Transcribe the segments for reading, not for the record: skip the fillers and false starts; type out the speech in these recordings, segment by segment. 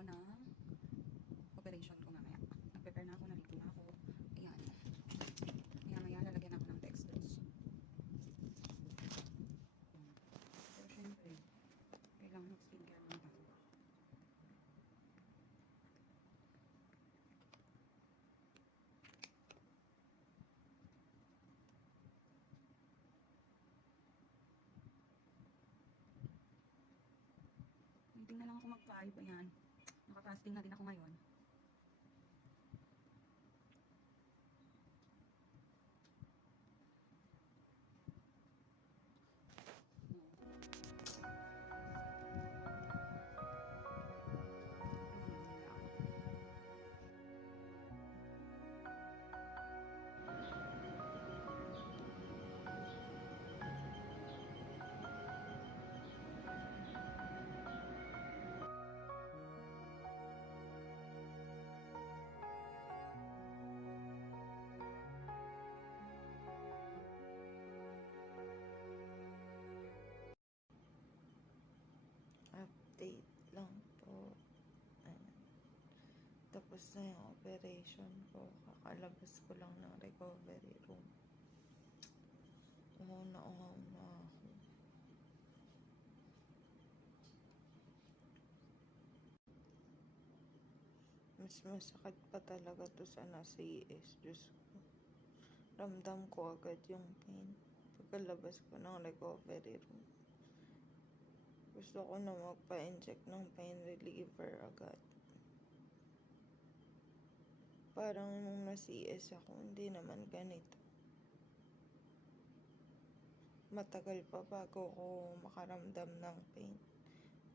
ako ng operation ko mamaya. Nag-prepare na ako, narito na ako. Ayan. Maya lalagyan ako ng dextrose. Pero syempre, kailangan mag-skincare naman ako. Waiting na lang ako mag-5. Ayan. Naka-fasting na din ako ngayon. Update lang po. Ayan. Tapos na yung operation ko. Kakalabas ko lang ng recovery room. Uhaw na ako. Mas masakit pa talaga to sa CS. Diyos ko. Ramdam ko agad yung pain. Pagkalabas ko ng recovery room. Gusto ko na magpa-inject ng pain reliever agad. Parang nung na-CS ako, hindi naman ganito. Matagal pa bago ko makaramdam ng pain.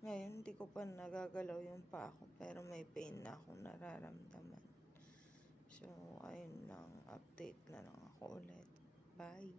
Ngayon, hindi ko pa nagagalaw yung paa ko, pero may pain na akong nararamdaman. So, ayun lang. Update na lang ako ulit. Bye!